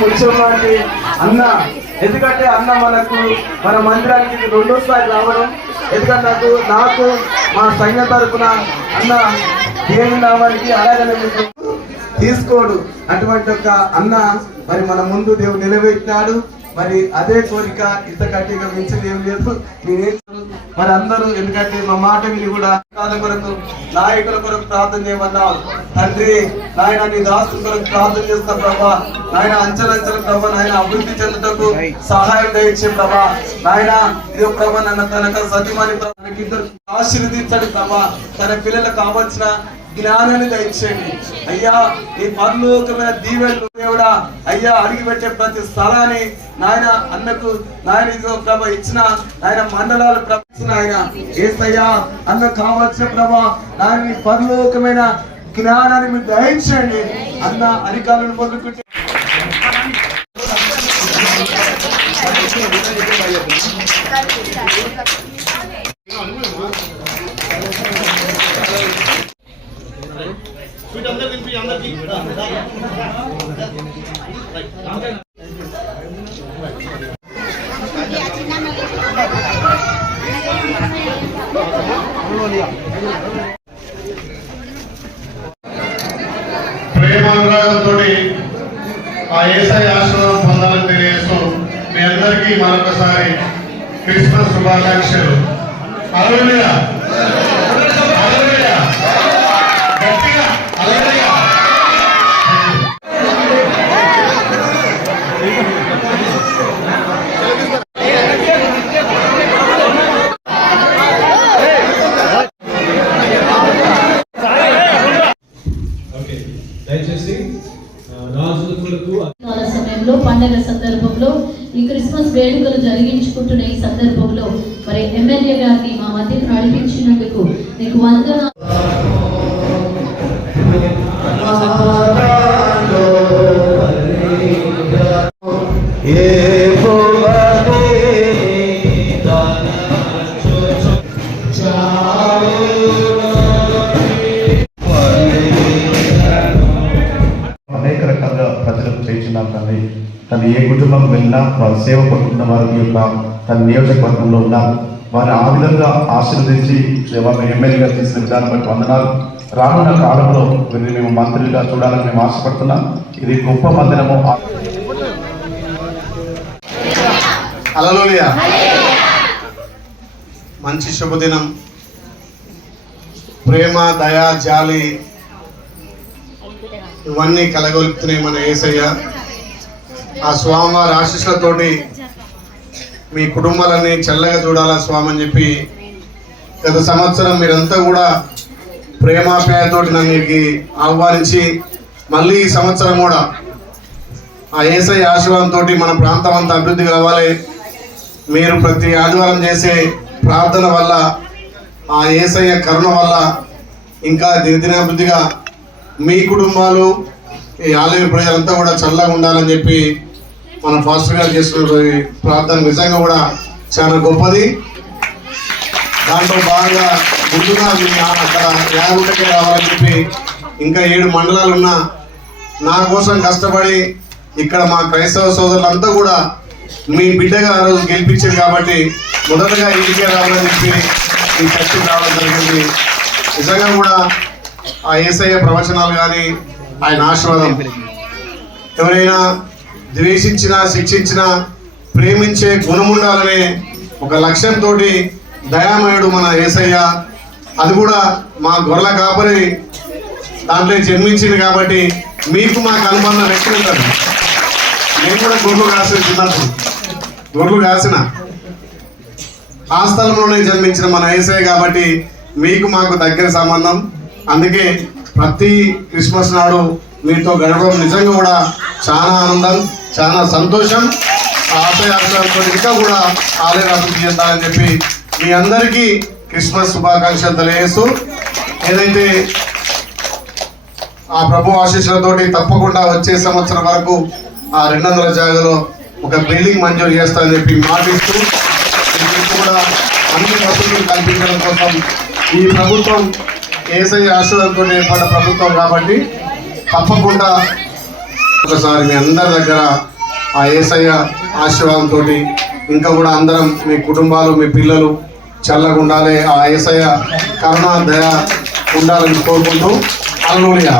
ముఖ్యమంత్రి అన్న ఎందుకంటే అన్న మనకు మన మందిరానికి రెండో స్థాయి రావడం ఎందుకంటే నాకు నాకు మా సైన్య తరపున అన్న దేవుని నామానికి అలాగనే తీసుకోడు. అటువంటి ఒక అన్న మరి మన ముందు దేవుడు నిలబెట్టినాడు. మరి అదే కోరిక ఇంతకంటే ఇక మించింది ఏం లేదు. నేనేం మరి అందరూ ఎందుకంటే మా మాట విని కూడా కాల కొరకు నాయకుల కొరకు ప్రార్థన చేయమన్నా. తండ్రి నాయన నీ దాసు కొరకు ప్రార్థన చేస్తా ప్రభా. నాయన అంచలంచల ప్రభా. నాయన అభివృద్ధి చెందుటకు సహాయం దయచే ప్రభా. నాయన ఇదో ప్రభా నన్ను తనక సతిమాని తనకిద్దరు ఆశీర్వదించండి ప్రభా. తన పిల్లలకు కావలసిన జ్ఞానాన్ని దయచేయండి. అయ్యా ఈ పరలోకమైన దీవెలు దేవుడా అయ్యా అడిగి పెట్టే ప్రతి స్థలాన్ని నాయన అన్నకు నాయన ఇదిగో ప్రభ ఇచ్చిన నాయన మండలాలు ప్రపంచిన ఆయన ఏసయ్యా అన్న కావాల్సిన ప్రభా నాయన ఈ పరలోకమైన జ్ఞానాన్ని మీరు దయించండి అన్న అధికారులను మొదలుకుంటే ప్రేమానురాగంతో ఆ ఏసై ఆశ్రమం పొందాలని తెలియజేస్తూ మీ అందరికీ మరొకసారి క్రిస్మస్ శుభాకాంక్షలు. అరవింద పండుగ సందర్భంలో ఈ క్రిస్మస్ వేడుకలు జరిగించుకుంటున్న ఈ సందర్భంలో మరి ఎమ్మెల్యే గారిని మా మధ్య నడిపించినందుకు నీకు వందన అనేక రకాలుగా ప్రజలకు చేయించినాం తండ్రి తను ఏ కుటుంబం వెళ్ళినా వారి సేవ పడుతున్న వారి యొక్క తన నియోజకవర్గంలో ఉన్న వారిని ఆ విధంగా ఆశీర్వదించి వారిని ఎమ్మెల్యేగా చేసిన విధానం బట్టి వందనాలు. రానున్న కాలంలో వీరిని మేము మంత్రులుగా చూడాలని మేము ఆశపడుతున్నాం. ఇది గొప్ప మందిరము. అలలోయ మంచి శుభదినం. ప్రేమ దయా జాలి ఇవన్నీ కలగొలుపుతున్నాయి మన ఏసయ్య. ఆ స్వామివారి ఆశీస్సులతోటి మీ కుటుంబాలన్నీ చల్లగా చూడాలా స్వామి అని చెప్పి గత సంవత్సరం మీరంతా కూడా ప్రేమాప్యాయతోటి నన్ను ఆహ్వానించి మళ్ళీ ఈ సంవత్సరం కూడా ఆ ఏసై ఆశీర్వాదంతో మన ప్రాంతం అంతా అభివృద్ధి కావాలి. మీరు ప్రతి ఆదివారం చేసే ప్రార్థన వల్ల ఆ ఏసయ్య కరుణ వల్ల ఇంకా దినదినాభివృద్ధిగా మీ కుటుంబాలు ఈ ఆలయ ప్రజలంతా కూడా చల్లగా ఉండాలని చెప్పి మన పాస్టర్ గారు చేస్తున్న ప్రార్థన నిజంగా కూడా చాలా గొప్పది. దాంట్లో బాగా ముందుగా మీ అక్కడ యాగుంటకే రావాలని చెప్పి ఇంకా ఏడు మండలాలు ఉన్నా నా కోసం కష్టపడి ఇక్కడ మా క్రైస్తవ సోదరులంతా కూడా మీ బిడ్డగా ఆ రోజు గెలిపించారు కాబట్టి మొదటగా ఇంటికే రావాలని చెప్పి ఈ చర్చకు రావడం జరిగింది. నిజంగా కూడా ఆ ఏసయ్య ప్రవచనాలు కానీ ఆయన ఆశీర్వాదం. ఎవరైనా ద్వేషించినా శిక్షించినా ప్రేమించే గుణముండాలనే ఒక లక్ష్యంతో దయామయుడు మన ఏసయ్య. అది కూడా మా గొర్రెల కాపరి దాంట్లో జన్మించింది కాబట్టి మీకు మాకు అనుబంధం ఎక్కువ ఉంటుంది నేను కూడా గొర్రెలు కాసిన చిన్నప్పుడు. గొర్రెలు కాసిన. ఆ స్థలంలోనే జన్మించిన మన ఏసయ్య కాబట్టి మీకు మాకు దగ్గర సంబంధం. అందుకే ప్రతి క్రిస్మస్ నాడు మీతో గడపడం నిజంగా కూడా చాలా ఆనందం. చాలా సంతోషం. ఆశయ ఆశయాలతో ఇంకా కూడా ఆలయ అభివృద్ధి చెందాలని చెప్పి మీ అందరికీ క్రిస్మస్ శుభాకాంక్షలు తెలియజేస్తూ ఏదైతే ఆ ప్రభు ఆశీస్సులతోటి తప్పకుండా వచ్చే సంవత్సరం వరకు ఆ రెండు వందల జాగాలో ఒక బిల్డింగ్ మంజూరు చేస్తానని చెప్పి మాటిస్తూ కూడా అన్ని వసతులు కల్పించడం కోసం ఈ ప్రభుత్వం ఏసై ఆశీర్వాదంతో ఏర్పడిన ప్రభుత్వం కాబట్టి తప్పకుండా ఒకసారి మీ అందరి దగ్గర ఆ ఏసయ్య ఆశీర్వాదంతో ఇంకా కూడా అందరం మీ కుటుంబాలు మీ పిల్లలు చల్లగా ఉండాలి ఆ ఏసయ్య కరుణ దయ ఉండాలని కోరుకుంటూ అల్లుడియా